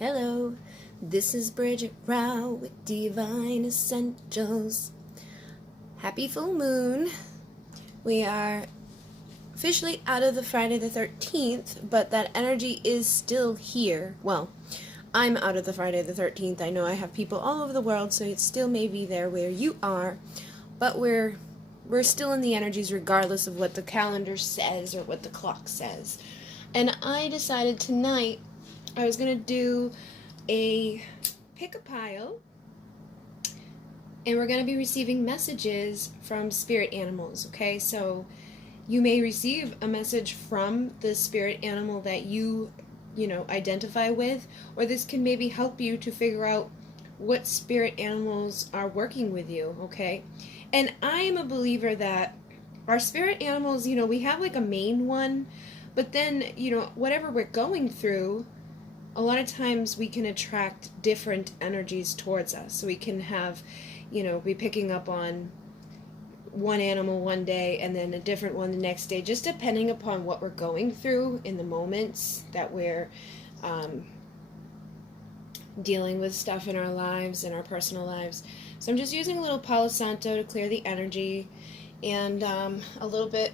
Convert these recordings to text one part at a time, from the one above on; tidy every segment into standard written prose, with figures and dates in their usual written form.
Hello, this is Bridget Rau with Divine Essentials. Happy full moon. We are officially out of the Friday the 13th, but that energy is still here. Well, I'm out of the Friday the 13th. I know I have people all over the world, so it still may be there where you are, but we're still in the energies regardless of what the calendar says or what the clock says. And I decided tonight I was going to do pick a pile, and we're going to be receiving messages from spirit animals, okay? So you may receive a message from the spirit animal that you identify with, or this can maybe help you to figure out what spirit animals are working with you, okay? And I am a believer that our spirit animals, we have like a main one, but then, whatever we're going through, a lot of times we can attract different energies towards us. So we can have, be picking up on one animal one day and then a different one the next day, just depending upon what we're going through in the moments that we're dealing with stuff in our lives, in our personal lives. So I'm just using a little Palo Santo to clear the energy, and a little bit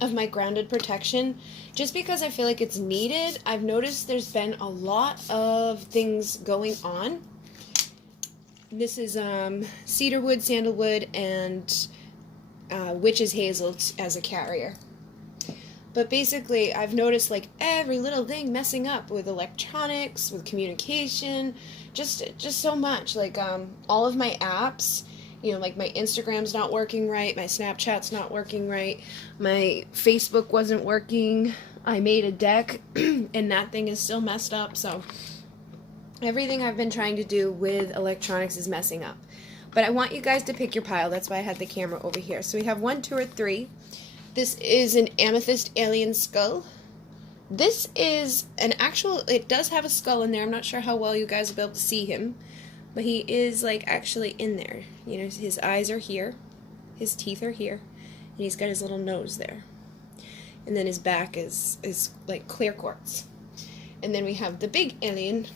of my grounded protection, just because I feel like it's needed. I've noticed there's been a lot of things going on. This is cedarwood, sandalwood, and witch's hazel as a carrier. But basically, I've noticed like every little thing messing up with electronics, with communication, just so much. Like all of my apps, like my Instagram's not working right, my Snapchat's not working right, my Facebook wasn't working. I made a deck and that thing is still messed up. So everything I've been trying to do with electronics is messing up. But I want you guys to pick your pile. That's why I had the camera over here. So we have 1, 2, or 3. This is an amethyst alien skull. This is an actual, it does have a skull in there. I'm not sure how well you guys will be able to see him, but he is like actually in there. His eyes are here, his teeth are here, and he's got his little nose there. And then his back is like clear quartz. And then we have the big alien.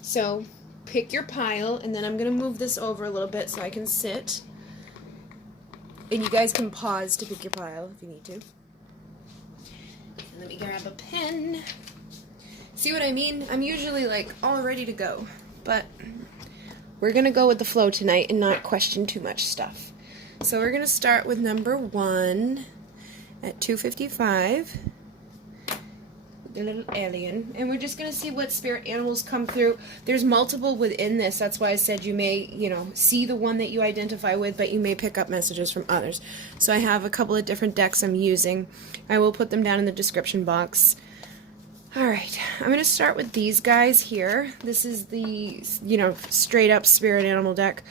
So pick your pile, and then I'm going to move this over a little bit so I can sit. And you guys can pause to pick your pile if you need to. And let me grab a pen. See what I mean? I'm usually like all ready to go, but we're going to go with the flow tonight and not question too much stuff. So we're going to start with number 1 at 255. The little alien, and we're just going to see what spirit animals come through. There's multiple within this. That's why I said you may, see the one that you identify with, but you may pick up messages from others. So I have a couple of different decks I'm using. I will put them down in the description box. Alright, I'm going to start with these guys here. This is the, straight up spirit animal deck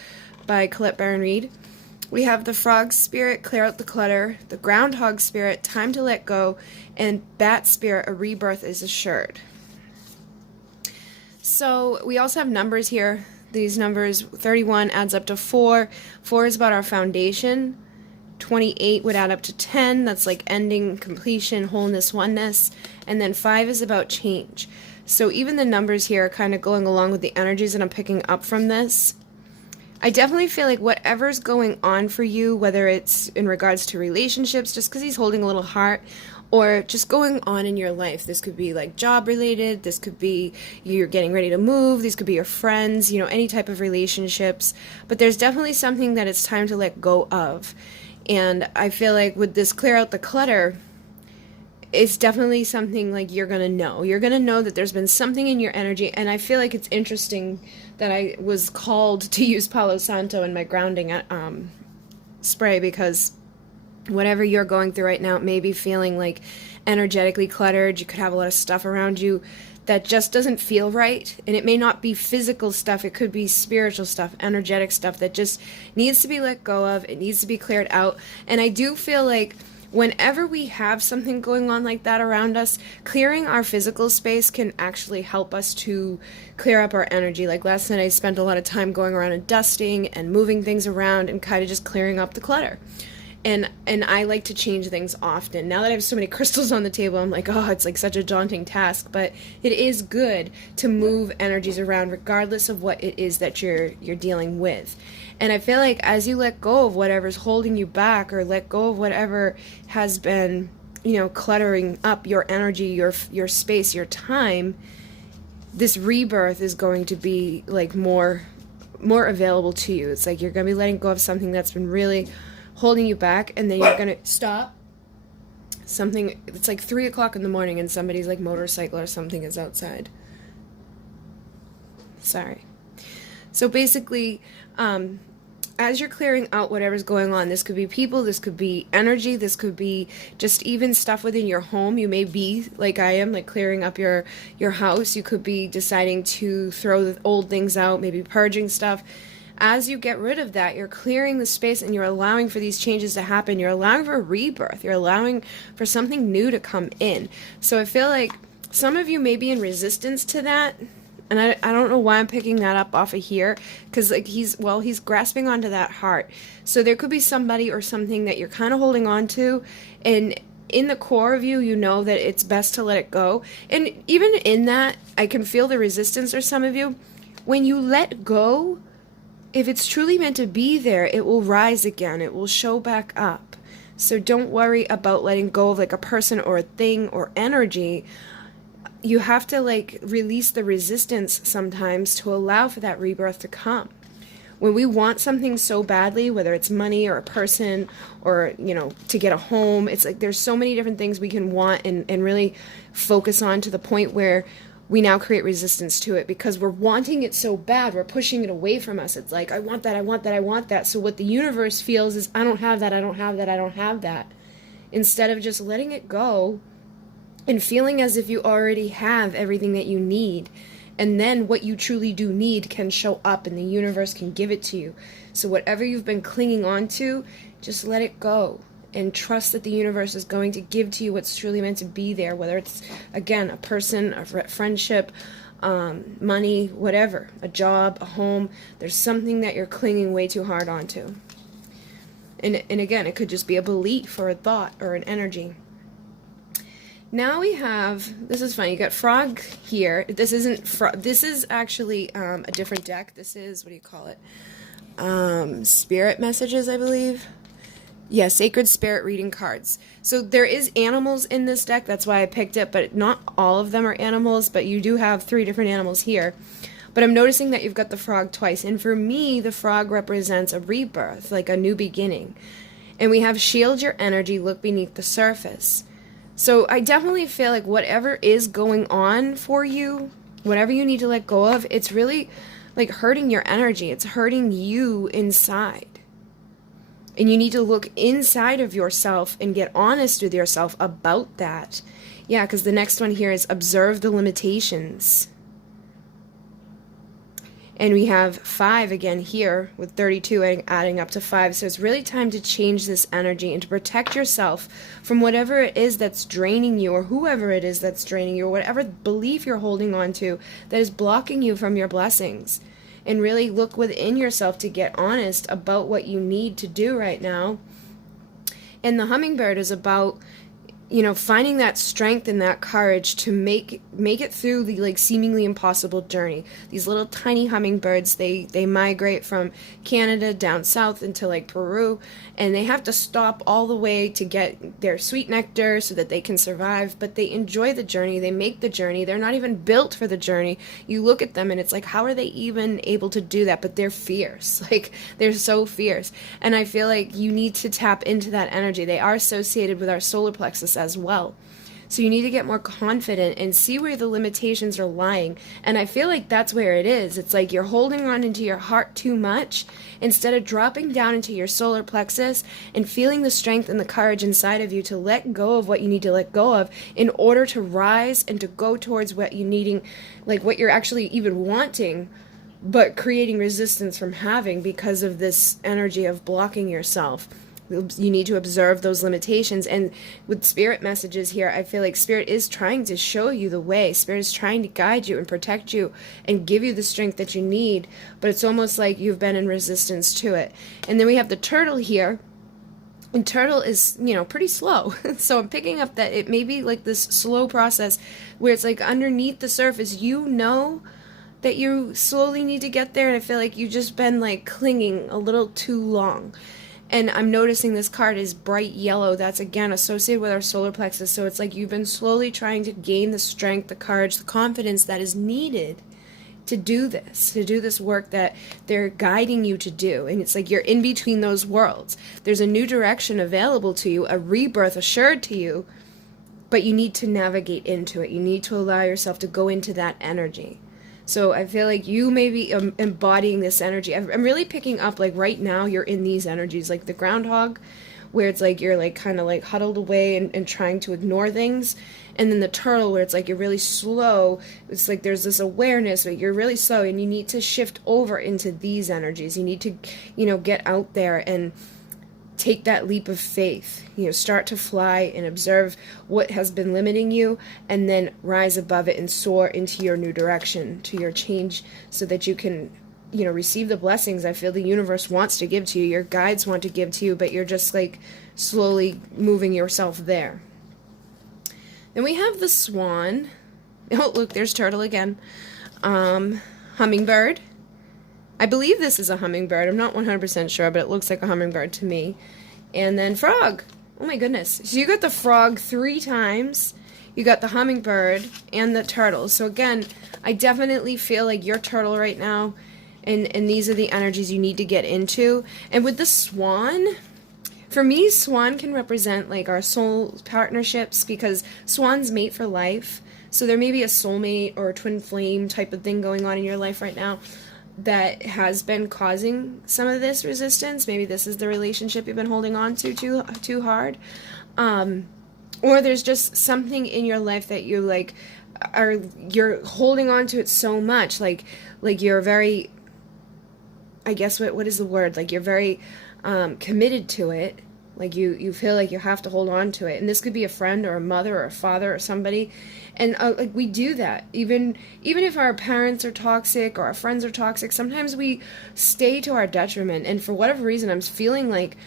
by Colette Baron Reed. We have the frog spirit, clear out the clutter, the groundhog spirit, time to let go, and bat spirit, a rebirth is assured. So we also have numbers here. These numbers, 31 adds up to 4. 4 is about our foundation. 28 would add up to 10. That's like ending, completion, wholeness, oneness. And then 5 is about change. So even the numbers here are kind of going along with the energies that I'm picking up from this. I definitely feel like whatever's going on for you, whether it's in regards to relationships, just because he's holding a little heart, or just going on in your life. This could be like job related, this could be you're getting ready to move, these could be your friends, any type of relationships. But there's definitely something that it's time to let go of. And I feel like with this clear out the clutter, it's definitely something like you're going to know. You're going to know that there's been something in your energy, and I feel like it's interesting that I was called to use Palo Santo in my grounding spray, because whatever you're going through right now, it may be feeling like energetically cluttered. You could have a lot of stuff around you that just doesn't feel right, and it may not be physical stuff. It could be spiritual stuff, energetic stuff that just needs to be let go of. It needs to be cleared out, and I do feel like whenever we have something going on like that around us, clearing our physical space can actually help us to clear up our energy. Like last night I spent a lot of time going around and dusting and moving things around and kind of just clearing up the clutter. and I like to change things often. Now that I have so many crystals on the table, I'm like, oh, it's like such a daunting task, but it is good to move energies around regardless of what it is that you're dealing with. And I feel like as you let go of whatever's holding you back, or let go of whatever has been, cluttering up your energy, your space, your time, this rebirth is going to be like more available to you. It's like you're going to be letting go of something that's been really holding you back, and then you're going to stop something. It's like 3 o'clock in the morning and somebody's like motorcycle or something is outside. Sorry. So basically, as you're clearing out whatever's going on, this could be people, this could be energy, this could be just even stuff within your home. You may be, like I am, like clearing up your house. You could be deciding to throw the old things out, maybe purging stuff. As you get rid of that, you're clearing the space and you're allowing for these changes to happen. You're allowing for a rebirth. You're allowing for something new to come in. So I feel like some of you may be in resistance to that. And I don't know why I'm picking that up off of here, because like he's grasping onto that heart. So there could be somebody or something that you're kind of holding on to, and in the core of you, you know that it's best to let it go. And even in that, I can feel the resistance for some of you. When you let go, if it's truly meant to be there, it will rise again. It will show back up. So don't worry about letting go of like a person or a thing or energy. You have to like release the resistance sometimes to allow for that rebirth to come. When we want something so badly, whether it's money or a person or, to get a home, it's like there's so many different things we can want and really focus on, to the point where we now create resistance to it because we're wanting it so bad. We're pushing it away from us. It's like, I want that, I want that, I want that. So what the universe feels is, I don't have that, I don't have that, I don't have that. Instead of just letting it go and feeling as if you already have everything that you need. And then what you truly do need can show up and the universe can give it to you. So whatever you've been clinging on to, just let it go. And trust that the universe is going to give to you what's truly meant to be there. Whether it's, again, a person, a friendship, money, whatever. A job, a home. There's something that you're clinging way too hard onto. And again, it could just be a belief or a thought or an energy. Now we have, this is funny, you got frog here. This isn't frog, this is actually a different deck. This is, what do you call it? Spirit messages, I believe. Yeah, sacred spirit reading cards. So there is animals in this deck, that's why I picked it, but not all of them are animals, but you do have 3 different animals here. But I'm noticing that you've got the frog twice, and for me, the frog represents a rebirth, like a new beginning. And we have shield your energy, look beneath the surface. So I definitely feel like whatever is going on for you, whatever you need to let go of, it's really like hurting your energy. It's hurting you inside. And you need to look inside of yourself and get honest with yourself about that. Yeah, because the next one here is observe the limitations. And we have 5 again here with 32 adding up to 5. So it's really time to change this energy and to protect yourself from whatever it is that's draining you, or whoever it is that's draining you, or whatever belief you're holding on to that is blocking you from your blessings. And really look within yourself to get honest about what you need to do right now. And the hummingbird is about, finding that strength and that courage to make it through the like seemingly impossible journey. These little tiny hummingbirds, they migrate from Canada down south into like Peru, and they have to stop all the way to get their sweet nectar so that they can survive, but they enjoy the journey, they make the journey, they're not even built for the journey. You look at them and it's like, how are they even able to do that? But they're fierce, like they're so fierce. And I feel like you need to tap into that energy. They are associated with our solar plexus as well. So you need to get more confident and see where the limitations are lying. And I feel like that's where it is. It's like you're holding on into your heart too much instead of dropping down into your solar plexus and feeling the strength and the courage inside of you to let go of what you need to let go of in order to rise and to go towards what you're needing, like what you're actually even wanting, but creating resistance from having because of this energy of blocking yourself. You need to observe those limitations. And with spirit messages here, I feel like spirit is trying to show you the way. Spirit is trying to guide you and protect you and give you the strength that you need, but it's almost like you've been in resistance to it. And then we have the turtle here, And turtle is, pretty slow. So I'm picking up that it may be like this slow process where it's like underneath the surface, that you slowly need to get there. And I feel like you've just been like clinging a little too long. And I'm noticing this card is bright yellow. That's again associated with our solar plexus. So it's like you've been slowly trying to gain the strength, the courage, the confidence that is needed to do this work that they're guiding you to do. And it's like you're in between those worlds. There's a new direction available to you, a rebirth assured to you, but you need to navigate into it. You need to allow yourself to go into that energy. So I feel like you may be embodying this energy. I'm really picking up, like right now you're in these energies, like the groundhog, where it's like you're like kind of like huddled away and trying to ignore things. And then the turtle, where it's like you're really slow. It's like there's this awareness, but you're really slow, and you need to shift over into these energies. You need to, get out there and take that leap of faith. Start to fly and observe what has been limiting you, and then rise above it and soar into your new direction, to your change, so that you can, receive the blessings I feel the universe wants to give to you, your guides want to give to you, but you're just like slowly moving yourself there. Then we have the swan. Oh, look, there's turtle again. Hummingbird. I believe this is a hummingbird. I'm not 100% sure, but it looks like a hummingbird to me. And then frog. Oh my goodness. So you got the frog 3 times. You got the hummingbird and the turtle. So again, I definitely feel like you're turtle right now. And these are the energies you need to get into. And with the swan, for me, swan can represent like our soul partnerships, because swans mate for life. So there may be a soulmate or a twin flame type of thing going on in your life right now that has been causing some of this resistance. Maybe this is the relationship you've been holding on to too hard. Or there's just something in your life that you like you're holding on to it so much. Like you're very, I guess what is the word? Like you're very committed to it. Like you feel like you have to hold on to it. And this could be a friend or a mother or a father or somebody. And like we do that. Even if our parents are toxic or our friends are toxic, sometimes we stay to our detriment. And for whatever reason, I'm feeling like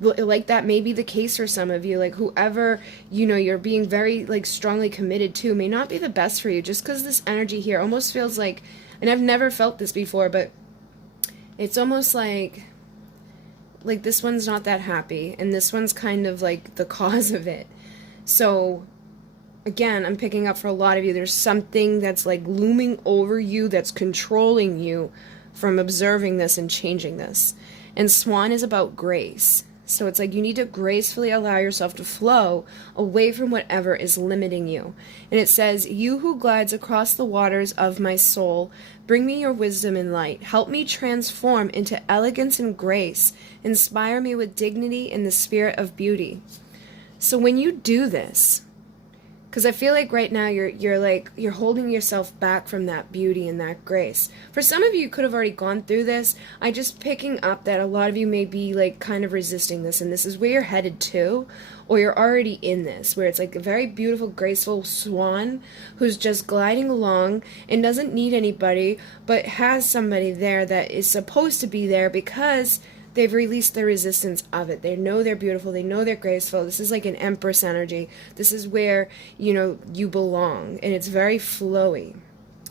that may be the case for some of you. Like whoever, you're being very like strongly committed to may not be the best for you, just because this energy here almost feels like, and I've never felt this before, but it's almost like this one's not that happy, and this one's kind of like the cause of it. So again, I'm picking up for a lot of you, there's something that's like looming over you that's controlling you from observing this and changing this. And swan is about grace. So it's like you need to gracefully allow yourself to flow away from whatever is limiting you. And it says, "You who glides across the waters of my soul, bring me your wisdom and light. Help me transform into elegance and grace. Inspire me with dignity in the spirit of beauty." So when you do this, because I feel like right now you're holding yourself back from that beauty and that grace. For some of you could have already gone through this. I just picking up that a lot of you may be like kind of resisting this, and this is where you're headed to, or you're already in this, where it's like a very beautiful, graceful swan who's just gliding along and doesn't need anybody, but has somebody there that is supposed to be there because they've released the resistance of it. They know they're beautiful. They know they're graceful. This is like an empress energy. This is where, you belong. And it's very flowy.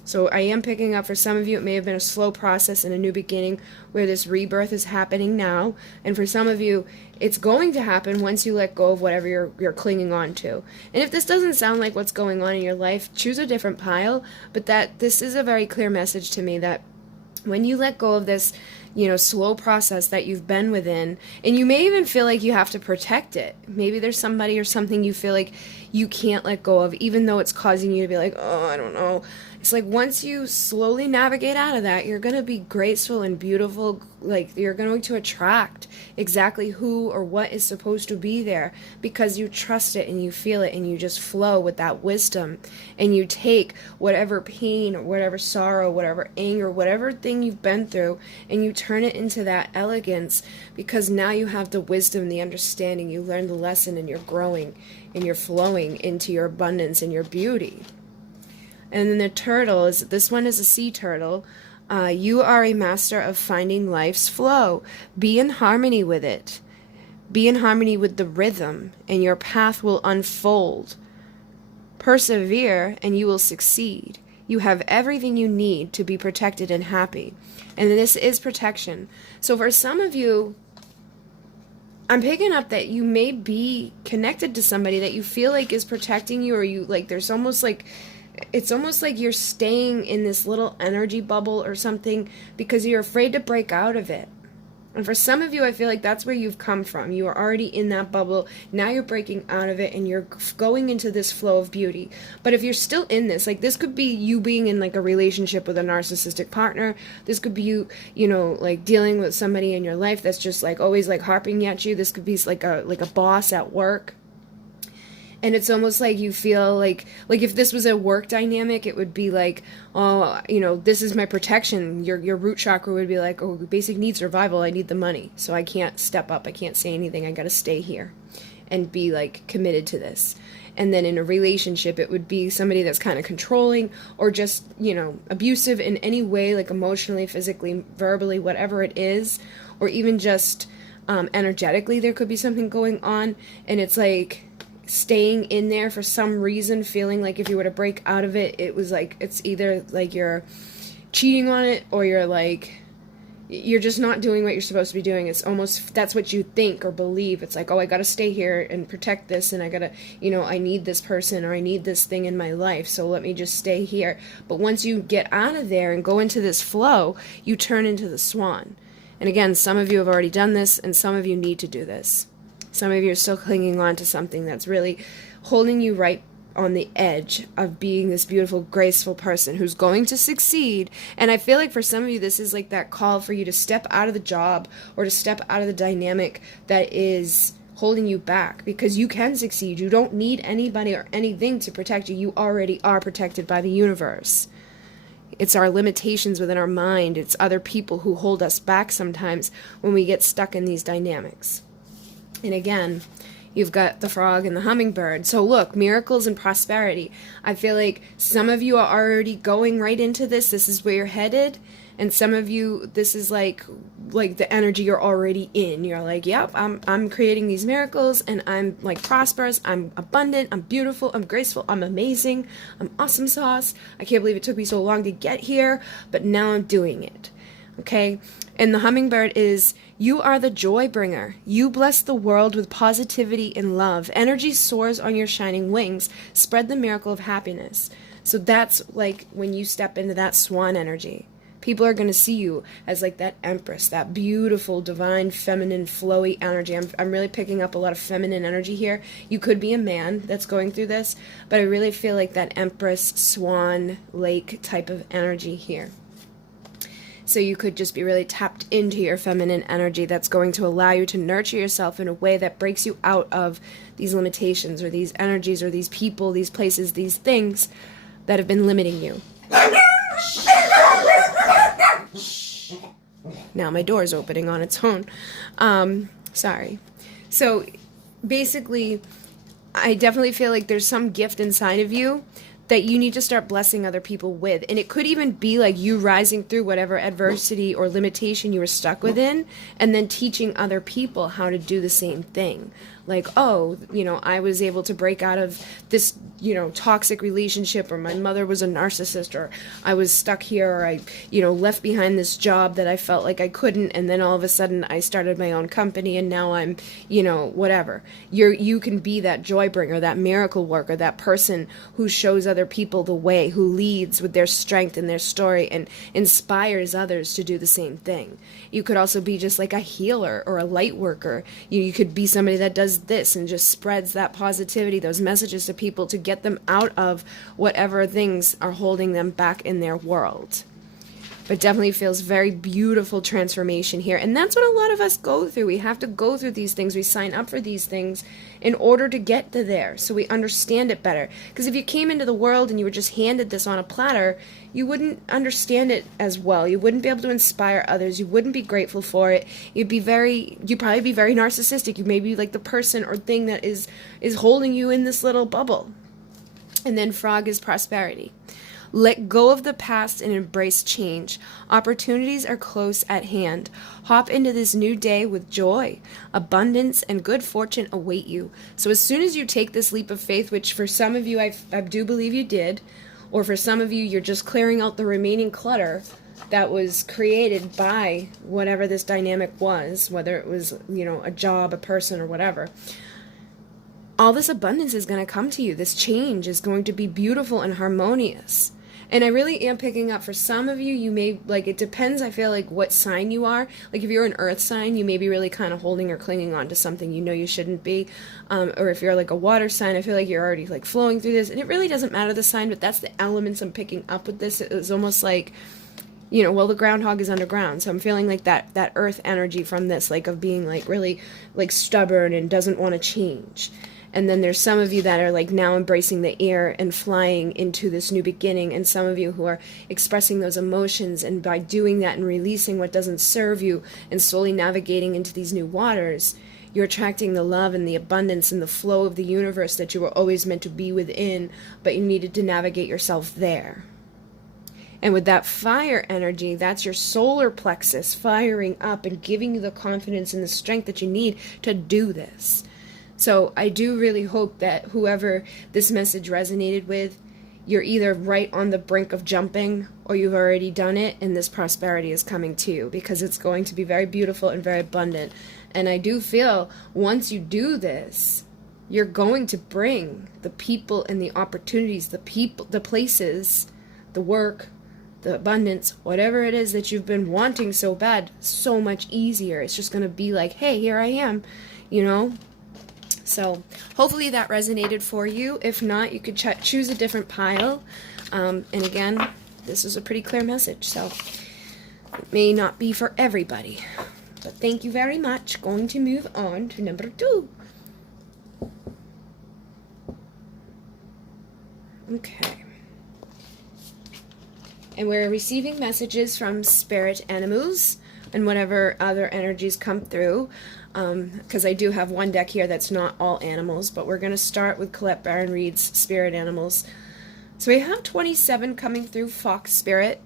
So I am picking up for some of you, it may have been a slow process and a new beginning where this rebirth is happening now. And for some of you, it's going to happen once you let go of whatever you're clinging on to. And if this doesn't sound like what's going on in your life, choose a different pile. But that this is a very clear message to me that when you let go of this, slow process that you've been within, and you may even feel like you have to protect it. Maybe there's somebody or something you feel like you can't let go of, even though it's causing you to be like, oh, I don't know. It's like once you slowly navigate out of that, you're going to be graceful and beautiful. Like you're going to attract exactly who or what is supposed to be there because you trust it and you feel it and you just flow with that wisdom, and you take whatever pain or whatever sorrow, whatever anger, whatever thing you've been through, and you turn it into that elegance because now you have the wisdom, the understanding, you learn the lesson, and you're growing and you're flowing into your abundance and your beauty. And then the turtle, this one is a sea turtle. You are a master of finding life's flow. Be in harmony with it. Be in harmony with the rhythm, and your path will unfold. Persevere, and you will succeed. You have everything you need to be protected and happy. And this is protection. So for some of you, I'm picking up that you may be connected to somebody that you feel like is protecting you, or you like there's almost like it's almost like you're staying in this little energy bubble or something because you're afraid to break out of it. And for some of you, I feel like that's where you've come from. You are already in that bubble. Now you're breaking out of it and you're going into this flow of beauty. But if you're still in this, like this could be you being in like a relationship with a narcissistic partner. This could be you, like dealing with somebody in your life that's just like always like harping at you. This could be like a boss at work. And it's almost like you feel like if this was a work dynamic, it would be like, oh, this is my protection. Your root chakra would be like, oh, basic need survival. I need the money. So I can't step up. I can't say anything. I got to stay here and be like committed to this. And then in a relationship, it would be somebody that's kind of controlling or just, abusive in any way, like emotionally, physically, verbally, whatever it is, or even just energetically, there could be something going on. And it's like staying in there for some reason, feeling like if you were to break out of it, it was like it's either like you're cheating on it or you're just not doing what you're supposed to be doing. It's almost that's what you think or believe. It's like, oh, I gotta stay here and protect this, and I gotta, I need this person or I need this thing in my life, so let me just stay here. But once you get out of there and go into this flow, you turn into the swan. And again, some of you have already done this and some of you need to do this. Some of you are still clinging on to something that's really holding you right on the edge of being this beautiful, graceful person who's going to succeed. And I feel like for some of you, this is like that call for you to step out of the job or to step out of the dynamic that is holding you back, because you can succeed. You don't need anybody or anything to protect you. You already are protected by the universe. It's our limitations within our mind. It's other people who hold us back sometimes when we get stuck in these dynamics. And again, you've got the frog and the hummingbird. So look, miracles and prosperity. I feel like some of you are already going right into this. This is where you're headed. And some of you, this is like the energy you're already in. You're like, yep, I'm creating these miracles and I'm like prosperous. I'm abundant. I'm beautiful. I'm graceful. I'm amazing. I'm awesome sauce. I can't believe it took me so long to get here, but now I'm doing it. Okay? And the hummingbird is, you are the joy bringer. You bless the world with positivity and love. Energy soars on your shining wings. Spread the miracle of happiness. So that's like when you step into that swan energy. People are going to see you as like that empress, that beautiful, divine, feminine, flowy energy. I'm really picking up a lot of feminine energy here. You could be a man that's going through this, but I really feel like that empress, swan, lake type of energy here. So you could just be really tapped into your feminine energy that's going to allow you to nurture yourself in a way that breaks you out of these limitations or these energies or these people, these places, these things that have been limiting you. Now my door is opening on its own. Sorry. So basically, I definitely feel like there's some gift inside of you that you need to start blessing other people with. And it could even be like you rising through whatever adversity or limitation you were stuck within and then teaching other people how to do the same thing. Like, oh, I was able to break out of this, toxic relationship, or my mother was a narcissist, or I was stuck here, or I, left behind this job that I felt like I couldn't, and then all of a sudden I started my own company, and now I'm, whatever. You can be that joy bringer, that miracle worker, that person who shows other people the way, who leads with their strength and their story and inspires others to do the same thing. You could also be just like a healer or a light worker. You could be somebody that does this and just spreads that positivity, those messages to people to get them out of whatever things are holding them back in their world. But definitely feels very beautiful transformation here. And that's what a lot of us go through. We have to go through these things. We sign up for these things in order to get to there, so we understand it better. Because if you came into the world and you were just handed this on a platter, you wouldn't understand it as well. You wouldn't be able to inspire others. You wouldn't be grateful for it. You'd probably be very narcissistic. You may be like the person or thing that is holding you in this little bubble. And then frog is prosperity. Let go of the past and embrace change. Opportunities are close at hand. Hop into this new day with joy. Abundance and good fortune await you. So as soon as you take this leap of faith, which for some of you I do believe you did, or for some of you you're just clearing out the remaining clutter that was created by whatever this dynamic was, whether it was, a job, a person, or whatever, all this abundance is going to come to you. This change is going to be beautiful and harmonious. And I really am picking up for some of you, you may, it depends, I feel like, what sign you are. Like, if you're an earth sign, you may be really kind of holding or clinging on to something you shouldn't be. Or if you're like a water sign, I feel like you're already flowing through this. And it really doesn't matter the sign, but that's the elements I'm picking up with this. It was almost like, the groundhog is underground. So I'm feeling like that earth energy from this, of being really stubborn and doesn't want to change. And then there's some of you that are now embracing the air and flying into this new beginning. And some of you who are expressing those emotions. And by doing that and releasing what doesn't serve you and slowly navigating into these new waters, you're attracting the love and the abundance and the flow of the universe that you were always meant to be within, but you needed to navigate yourself there. And with that fire energy, that's your solar plexus firing up and giving you the confidence and the strength that you need to do this. So I do really hope that whoever this message resonated with, you're either right on the brink of jumping or you've already done it and this prosperity is coming to you, because it's going to be very beautiful and very abundant. And I do feel once you do this, you're going to bring the people and the opportunities, the people, the places, the work, the abundance, whatever it is that you've been wanting so bad, so much easier. It's just going to be like, hey, here I am, So hopefully that resonated for you. If not, you could choose a different pile. And again, this is a pretty clear message, so it may not be for everybody. But thank you very much. Going to move on to number 2. Okay. And we're receiving messages from spirit animals and whatever other energies come through. Because I do have one deck here that's not all animals, but we're going to start with Colette Baron Reed's Spirit Animals. So we have 27 coming through Fox Spirit.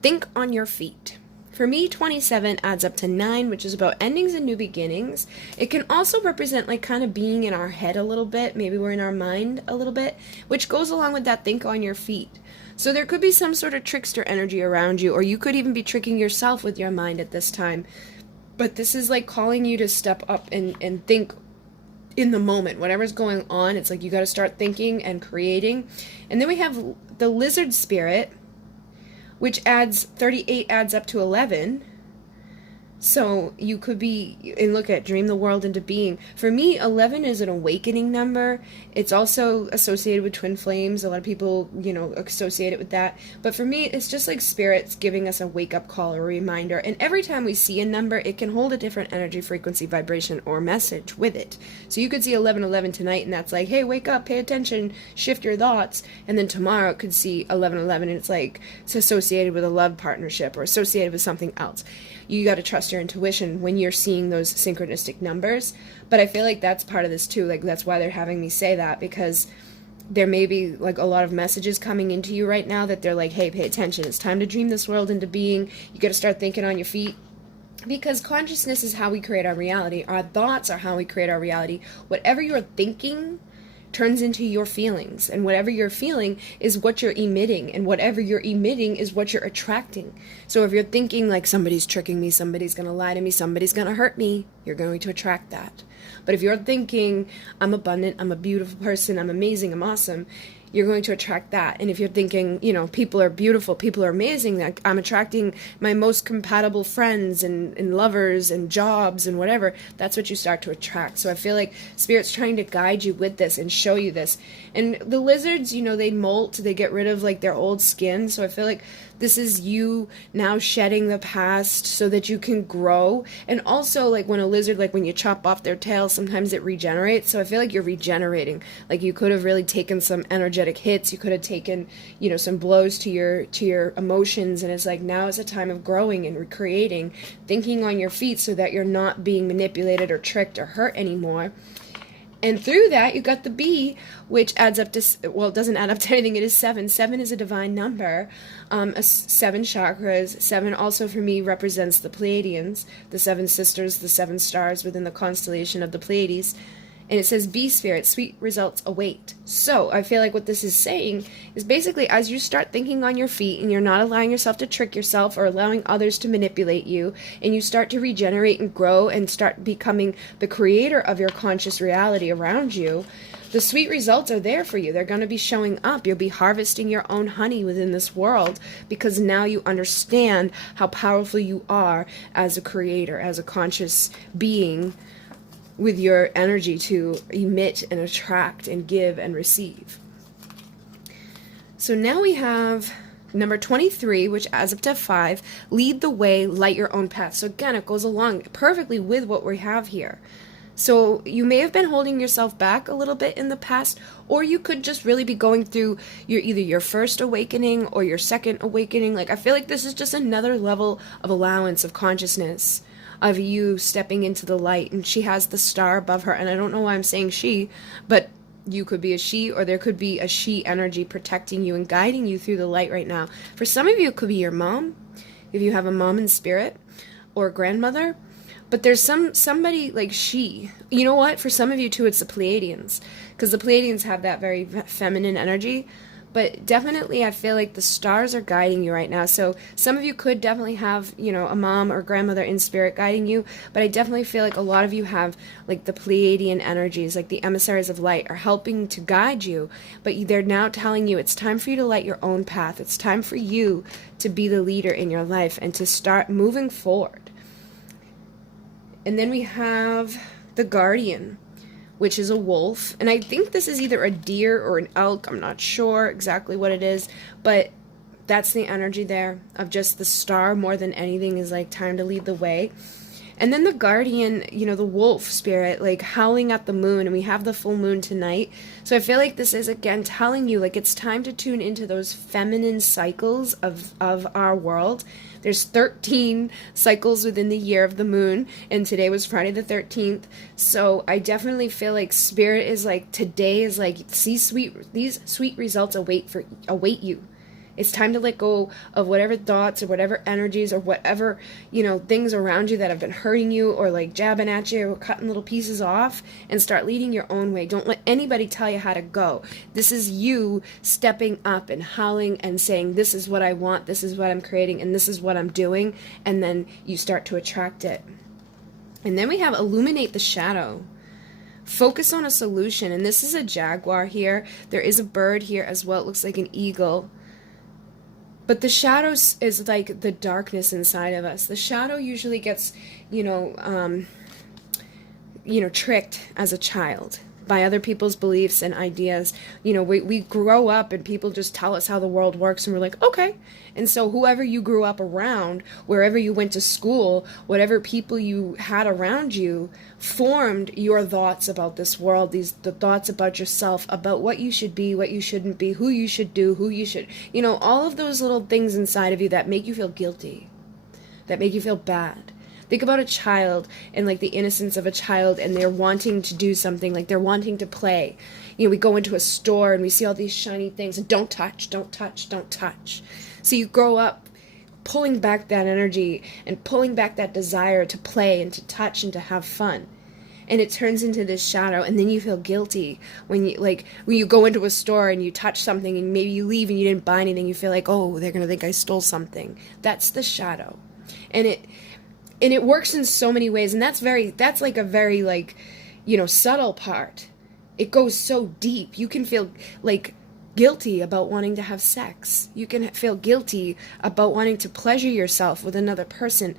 Think on your feet. For me, 27 adds up to 9, which is about endings and new beginnings. It can also represent kind of being in our head a little bit. Maybe we're in our mind a little bit, which goes along with that think on your feet. So there could be some sort of trickster energy around you, or you could even be tricking yourself with your mind at this time. But this is calling you to step up and think in the moment. Whatever's going on, it's you got to start thinking and creating. And then we have the lizard spirit, which 38 adds up to 11. So you could be, and look at dream the world into being. For me, 11 is an awakening number. It's also associated with twin flames. A lot of people, associate it with that. But for me, it's just spirits giving us a wake-up call, a reminder. And every time we see a number, it can hold a different energy, frequency, vibration, or message with it. So you could see 1111 tonight, and that's hey, wake up, pay attention, shift your thoughts. And then tomorrow it could see 1111, and it's associated with a love partnership or associated with something else. You got to trust your intuition when you're seeing those synchronistic numbers. But I feel that's part of this too. That's why they're having me say that, because there may be a lot of messages coming into you right now that they're hey, pay attention. It's time to dream this world into being. You got to start thinking on your feet. Because consciousness is how we create our reality. Our thoughts are how we create our reality. Whatever you're thinking turns into your feelings, and whatever you're feeling is what you're emitting, and whatever you're emitting is what you're attracting. So if you're thinking somebody's tricking me, somebody's going to lie to me, somebody's going to hurt me, you're going to attract that. But if you're thinking, I'm abundant, I'm a beautiful person, I'm amazing, I'm awesome, you're going to attract that. And if you're thinking, people are beautiful, people are amazing, I'm attracting my most compatible friends and lovers and jobs and whatever, that's what you start to attract. So I feel Spirit's trying to guide you with this and show you this. And the lizards, they molt, they get rid of their old skin. So I feel this is you now shedding the past so that you can grow. And also when a lizard, when you chop off their tail, sometimes it regenerates. So I feel you're regenerating. You could have really taken some energetic hits. You could have taken, some blows to your emotions. And it's now is a time of growing and recreating, thinking on your feet so that you're not being manipulated or tricked or hurt anymore. And through that, you got the B, which adds up to, well, it doesn't add up to anything. It is 7. 7 is a divine number. 7 chakras. 7 also for me represents the Pleiadians, the 7 sisters, the 7 stars within the constellation of the Pleiades. And it says, be spirit, sweet results await. So I feel like what this is saying is basically as you start thinking on your feet and you're not allowing yourself to trick yourself or allowing others to manipulate you, and you start to regenerate and grow and start becoming the creator of your conscious reality around you, the sweet results are there for you. They're going to be showing up. You'll be harvesting your own honey within this world because now you understand how powerful you are as a creator, as a conscious being, with your energy to emit and attract and give and receive. So now we have number 23, which adds up to 5, lead the way, light your own path. So again, it goes along perfectly with what we have here. So you may have been holding yourself back a little bit in the past, or you could just really be going through either your first awakening or your second awakening. Like, I feel like this is just another level of allowance of consciousness, of you stepping into the light. And she has the star above her, and I don't know why I'm saying she, but you could be a she, or there could be a she energy protecting you and guiding you through the light right now. For some of you, it could be your mom, if you have a mom in spirit, or a grandmother. But there's somebody like she. You know what? For some of you too, it's the Pleiadians, because the Pleiadians have that very feminine energy. But definitely, I feel like the stars are guiding you right now. So some of you could definitely have, a mom or grandmother in spirit guiding you. But I definitely feel like a lot of you have, like, the Pleiadian energies, like the emissaries of light, are helping to guide you. But they're now telling you it's time for you to light your own path. It's time for you to be the leader in your life and to start moving forward. And then we have the Guardian, which is a wolf. And I think this is either a deer or an elk. I'm not sure exactly what it is, but that's the energy there of just the star more than anything is like time to lead the way. And then the Guardian, the wolf spirit, like howling at the moon, and we have the full moon tonight. So I feel like this is again telling you like it's time to tune into those feminine cycles of our world. There's 13 cycles within the year of the moon, and today was Friday the 13th. So I definitely feel like spirit is like, today is like, these sweet results await you. It's time to let go of whatever thoughts or whatever energies or whatever, things around you that have been hurting you or like jabbing at you or cutting little pieces off, and start leading your own way. Don't let anybody tell you how to go. This is you stepping up and howling and saying, this is what I want, this is what I'm creating, and this is what I'm doing. And then you start to attract it. And then we have illuminate the shadow. Focus on a solution. And this is a jaguar here. There is a bird here as well. It looks like an eagle. But the shadow is like the darkness inside of us. The shadow usually gets, tricked as a child by other people's beliefs and ideas. We grow up and people just tell us how the world works, and we're like, okay. And so whoever you grew up around, wherever you went to school, whatever people you had around you, formed your thoughts about this world, the thoughts about yourself, about what you should be, what you shouldn't be, who you should do, who you should, all of those little things inside of you that make you feel guilty, that make you feel bad. Think about a child and like the innocence of a child, and they're wanting to do something, like they're wanting to play. We go into a store and we see all these shiny things, and don't touch, don't touch, don't touch. So you grow up pulling back that energy and pulling back that desire to play and to touch and to have fun. And it turns into this shadow, and then you feel guilty when you go into a store and you touch something and maybe you leave and you didn't buy anything. You feel like, oh, they're going to think I stole something. That's the shadow. And it works in so many ways, and that's like a very subtle part. It goes so deep. You can feel like guilty about wanting to have sex. You can feel guilty about wanting to pleasure yourself with another person.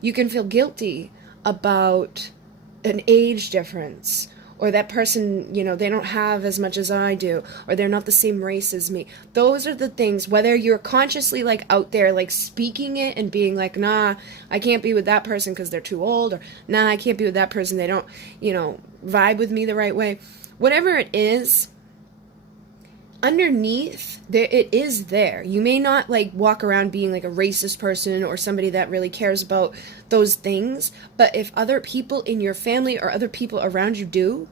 You can feel guilty about an age difference, or that person, they don't have as much as I do, or they're not the same race as me. Those are the things, whether you're consciously out there speaking it and being like, nah, I can't be with that person because they're too old, or nah, I can't be with that person, they don't, vibe with me the right way. Whatever it is, underneath it is there. You may not walk around being a racist person or somebody that really cares about those things, but if other people in your family or other people around you do,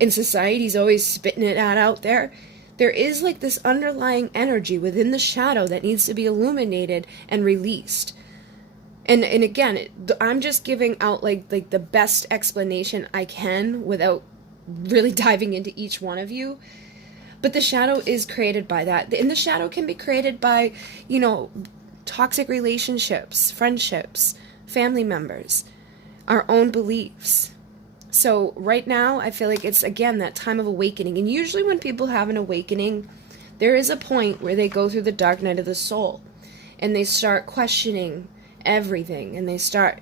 and society's always spitting it out there. There is like this underlying energy within the shadow that needs to be illuminated and released. And again, I'm just giving out like the best explanation I can without really diving into each one of you. But the shadow is created by that. And the shadow can be created by, toxic relationships, friendships, family members, our own beliefs. So right now, I feel like it's, again, that time of awakening. And usually when people have an awakening, there is a point where they go through the dark night of the soul and they start questioning everything, and they start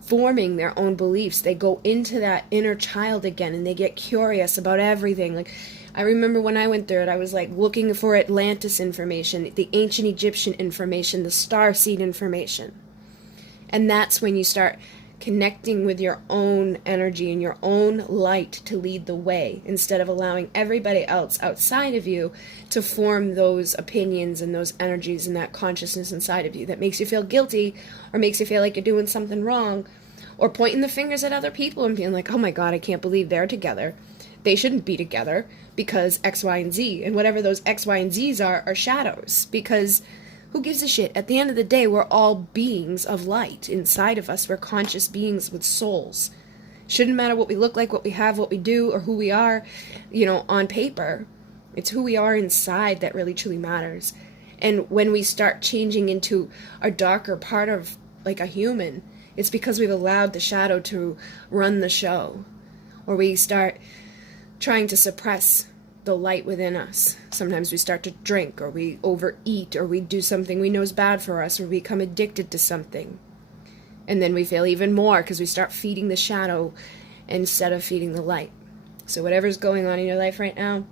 forming their own beliefs. They go into that inner child again, and they get curious about everything. Like, I remember when I went through it, I was like looking for Atlantis information, the ancient Egyptian information, the starseed information. And that's when you start connecting with your own energy and your own light to lead the way, instead of allowing everybody else outside of you to form those opinions and those energies and that consciousness inside of you that makes you feel guilty, or makes you feel like you're doing something wrong, or pointing the fingers at other people and being like, oh my God, I can't believe they're together. They shouldn't be together because X, Y, and Z. And whatever those X, Y, and Z's are shadows, because who gives a shit? At the end of the day, we're all beings of light inside of us. We're conscious beings with souls. Shouldn't matter what we look like, what we have, what we do, or who we are, on paper. It's who we are inside that really truly matters. And when we start changing into a darker part of like a human, it's because we've allowed the shadow to run the show. Or we start trying to suppress the light within us. Sometimes we start to drink, or we overeat, or we do something we know is bad for us, or we become addicted to something. And then we feel even more because we start feeding the shadow instead of feeding the light. So whatever's going on in your life right now,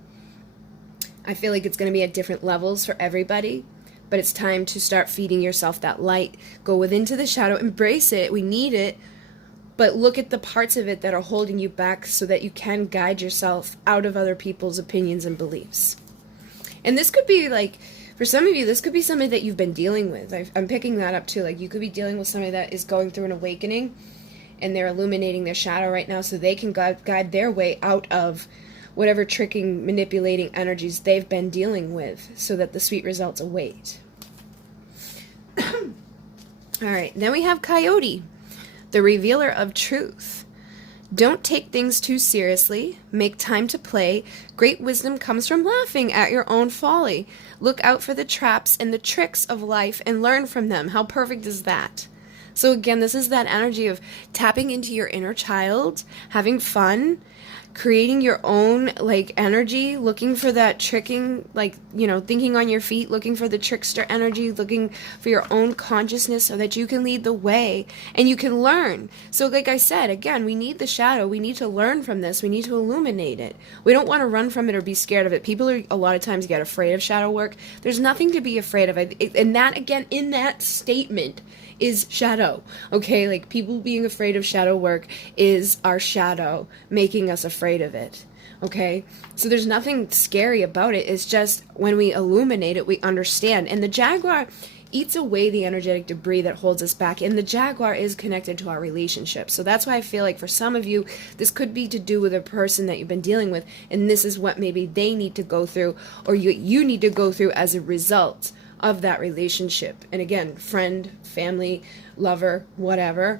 I feel like it's going to be at different levels for everybody, but it's time to start feeding yourself that light. Go within to the shadow, embrace it. We need it. But look at the parts of it that are holding you back so that you can guide yourself out of other people's opinions and beliefs. And this could be like, for some of you, this could be somebody that you've been dealing with. I'm picking that up too. Like, you could be dealing with somebody that is going through an awakening and they're illuminating their shadow right now so they can guide their way out of whatever tricking, manipulating energies they've been dealing with so that the sweet results await. All right, then we have Coyote, the revealer of truth. Don't take things too seriously. Make time to play. Great wisdom comes from laughing at your own folly. Look out for the traps and the tricks of life and learn from them. How perfect is that? So again, this is that energy of tapping into your inner child, having fun, creating your own like energy, looking for that tricking, like, thinking on your feet, looking for the trickster energy, looking for your own consciousness so that you can lead the way and you can learn. So like I said, again, we need the shadow. We need to learn from this. We need to illuminate it. We don't want to run from it or be scared of it. People are a lot of times get afraid of shadow work. There's nothing to be afraid of. And that, again, in that statement is shadow, okay? Like, people being afraid of shadow work is our shadow making us afraid of it, okay? So there's nothing scary about it. It's just when we illuminate it, we understand. And the jaguar eats away the energetic debris that holds us back, and the jaguar is connected to our relationship. So that's why I feel like for some of you, this could be to do with a person that you've been dealing with, and this is what maybe they need to go through, or you need to go through as a result of that relationship. And again, friend, family, lover, whatever.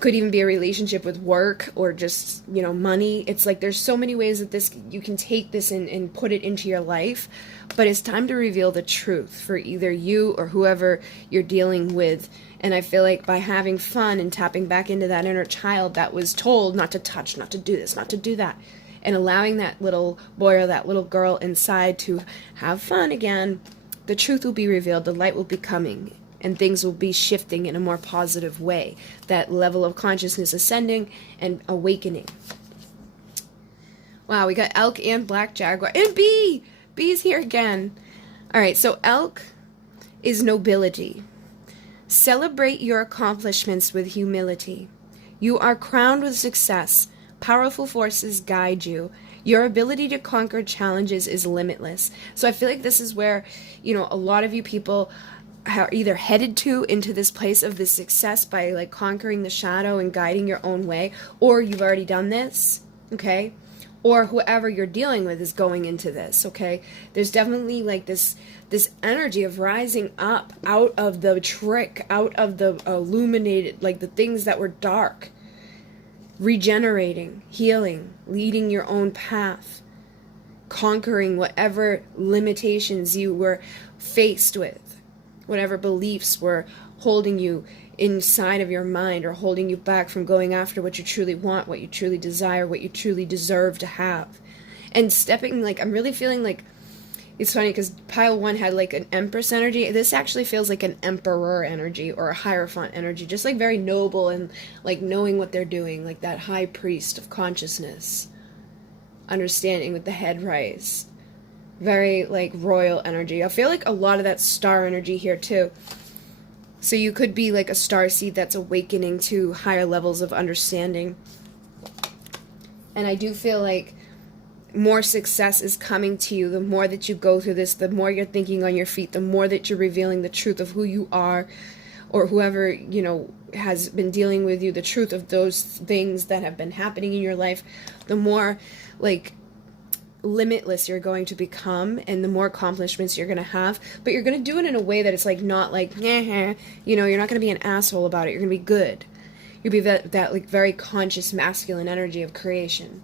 Could even be a relationship with work or just, money. It's like there's so many ways that you can take this and put it into your life. But it's time to reveal the truth for either you or whoever you're dealing with. And I feel like by having fun and tapping back into that inner child that was told not to touch, not to do this, not to do that, and allowing that little boy or that little girl inside to have fun again, the truth will be revealed, the light will be coming, and things will be shifting in a more positive way. That level of consciousness ascending and awakening. Wow, we got elk and black jaguar. And bee! Bee's here again. All right, so elk is nobility. Celebrate your accomplishments with humility. You are crowned with success. Powerful forces guide you. Your ability to conquer challenges is limitless. So I feel like this is where, a lot of you people are either headed into this place of this success by like conquering the shadow and guiding your own way, or you've already done this, okay? or whoever you're dealing with is going into this, okay? There's definitely like this energy of rising up out of the trick, out of the illuminated, like the things that were dark, regenerating, healing, leading your own path, conquering whatever limitations you were faced with, whatever beliefs were holding you inside of your mind or holding you back from going after what you truly want, what you truly desire, what you truly deserve to have. And stepping, like, I'm really feeling like, it's funny because pile 1 had like an empress energy. This actually feels like an emperor energy or a hierophant energy, just like very noble and like knowing what they're doing, like that high priest of consciousness, understanding with the head raised. Very like royal energy. I feel like a lot of that star energy here too. So you could be like a starseed that's awakening to higher levels of understanding. And I do feel like more success is coming to you. The more that you go through this, the more you're thinking on your feet, the more that you're revealing the truth of who you are, or whoever, you know, has been dealing with you, the truth of those things that have been happening in your life, the more like limitless you're going to become and the more accomplishments you're going to have. But you're going to do it in a way that it's like not like, you know, you're not going to be an asshole about it. You're going to be good. You'll be that like very conscious masculine energy of creation.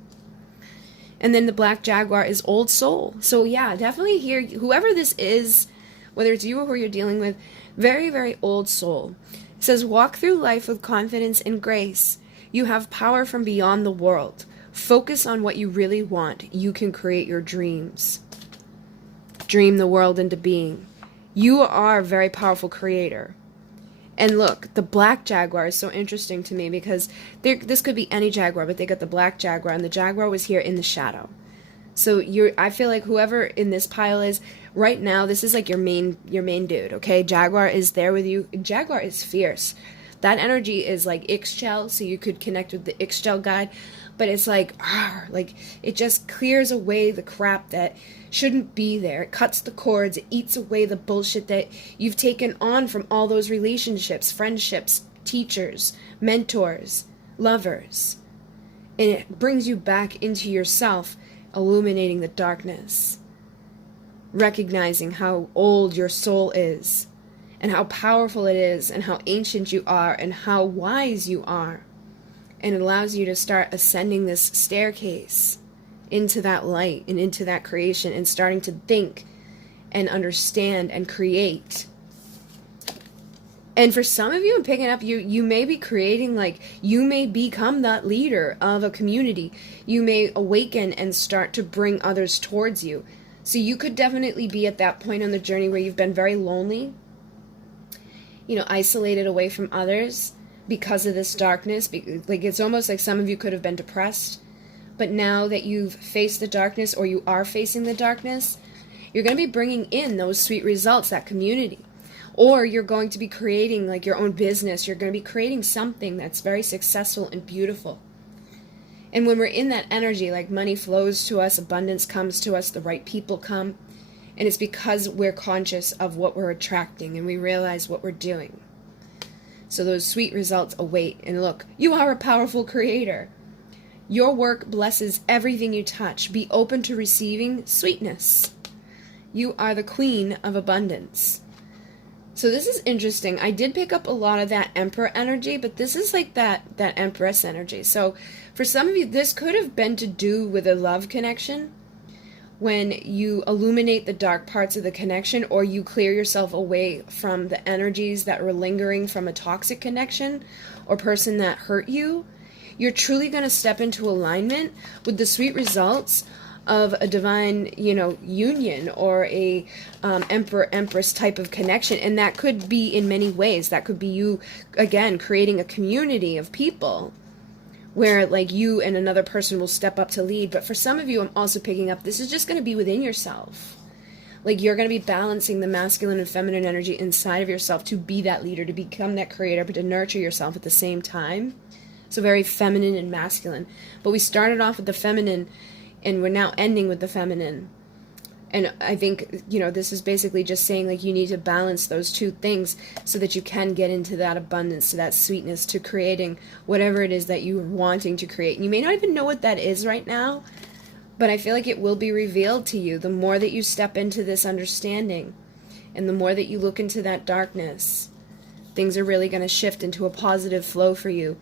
And then the black jaguar is old soul. So yeah, definitely here, whoever this is, whether it's you or who you're dealing with, very, very old soul. It says, walk through life with confidence and grace. You have power from beyond the world. Focus on what you really want. You can create your dreams. Dream the world into being. You are a very powerful creator. And look, the black jaguar is so interesting to me because this could be any jaguar, but they got the black jaguar, and the jaguar was here in the shadow. So I feel like whoever in this pile is right now, this is like your main dude, okay? Jaguar is there with you. Jaguar is fierce. That energy is like Ixchel, so you could connect with the Ixchel guide, but it's like it just clears away the crap that shouldn't be there. It cuts the cords. It eats away the bullshit that you've taken on from all those relationships, friendships, teachers, mentors, lovers. And it brings you back into yourself, illuminating the darkness, recognizing how old your soul is, and how powerful it is, and how ancient you are, and how wise you are. And it allows you to start ascending this staircase into that light and into that creation and starting to think and understand and create. And for some of you, I'm picking up, you may be creating, like, you may become that leader of a community. You may awaken and start to bring others towards you. So you could definitely be at that point on the journey where you've been very lonely, you know, isolated away from others because of this darkness. Like, it's almost like some of you could have been depressed. But now that you've faced the darkness, or you are facing the darkness, you're going to be bringing in those sweet results, that community. Or you're going to be creating like your own business. You're going to be creating something that's very successful and beautiful. And when we're in that energy, like money flows to us, abundance comes to us, the right people come. And it's because we're conscious of what we're attracting and we realize what we're doing. So those sweet results await. And look, you are a powerful creator. Your work blesses everything you touch. Be open to receiving sweetness. You are the queen of abundance. So this is interesting. I did pick up a lot of that emperor energy, but this is like that empress energy. So for some of you, this could have been to do with a love connection. When you illuminate the dark parts of the connection, or you clear yourself away from the energies that were lingering from a toxic connection or person that hurt you, you're truly going to step into alignment with the sweet results of a divine, union, or a emperor-empress type of connection. And that could be in many ways. That could be you, again, creating a community of people where like you and another person will step up to lead. But for some of you, I'm also picking up, this is just going to be within yourself. Like you're going to be balancing the masculine and feminine energy inside of yourself to be that leader, to become that creator, but to nurture yourself at the same time. So very feminine and masculine. But we started off with the feminine, and we're now ending with the feminine. And I think, this is basically just saying like you need to balance those two things so that you can get into that abundance, to that sweetness, to creating whatever it is that you're wanting to create. And you may not even know what that is right now, But I feel like it will be revealed to you the more that you step into this understanding and the more that you look into that darkness. Things are really going to shift into a positive flow for you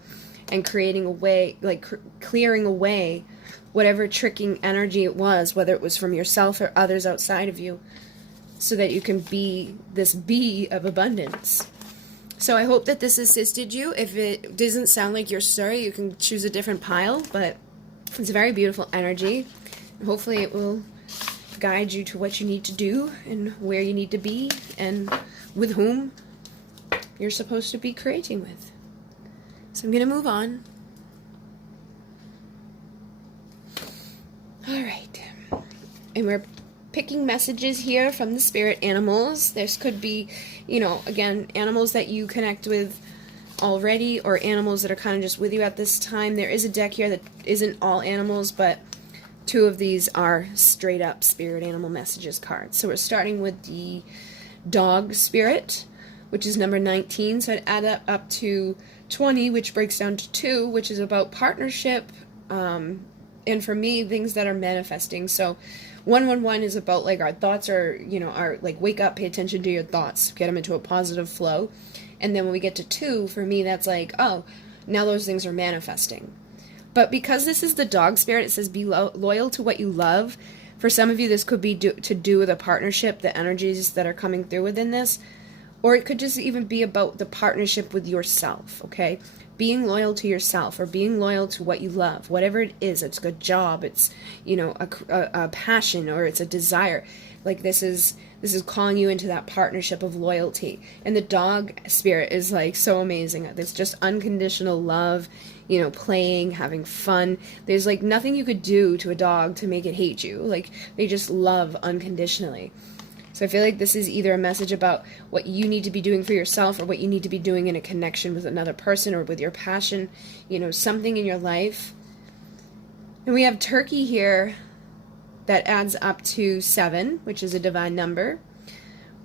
and creating a way, like clearing away whatever tricking energy it was, whether it was from yourself or others outside of you, so that you can be this bee of abundance. So I hope that this assisted you. If it doesn't sound like your story, you can choose a different pile, but it's a very beautiful energy. Hopefully it will guide you to what you need to do and where you need to be and with whom you're supposed to be creating with. So I'm going to move on. All right. And we're picking messages here from the spirit animals. This could be, again, animals that you connect with already or animals that are kind of just with you at this time. There is a deck here that isn't all animals, but 2 of these are straight up spirit animal messages cards. So we're starting with the dog spirit, which is number 19. So I'd add that up to 20, which breaks down to 2, which is about partnership, and for me, things that are manifesting. So 111 is about like our thoughts are, are like wake up, pay attention to your thoughts, get them into a positive flow. And then when we get to 2, for me, that's like, oh, now those things are manifesting. But because this is the dog spirit, it says be loyal to what you love. For some of you, this could be to do with a partnership, the energies that are coming through within this. Or it could just even be about the partnership with yourself, okay? Being loyal to yourself or being loyal to what you love, whatever it is. It's a job, it's, a passion, or it's a desire. Like this is calling you into that partnership of loyalty. And the dog spirit is like so amazing. It's just unconditional love, playing, having fun. There's like nothing you could do to a dog to make it hate you. Like they just love unconditionally. So I feel like this is either a message about what you need to be doing for yourself or what you need to be doing in a connection with another person or with your passion, something in your life. And we have turkey here that adds up to 7, which is a divine number.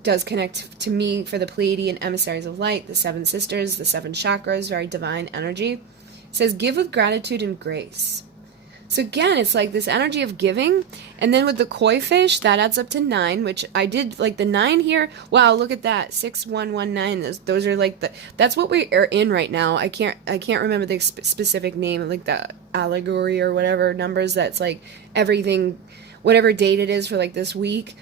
Does connect to me for the Pleiadian emissaries of light, the 7 sisters, the 7 chakras, very divine energy. It says, give with gratitude and grace. So again, it's like this energy of giving. And then with the koi fish, that adds up to 9, which I did like the 9 here. Wow, look at that. 6119. Those are like that's what we are in right now. I can't remember the specific name of like the allegory or whatever numbers. That's like everything, whatever date it is for like this week.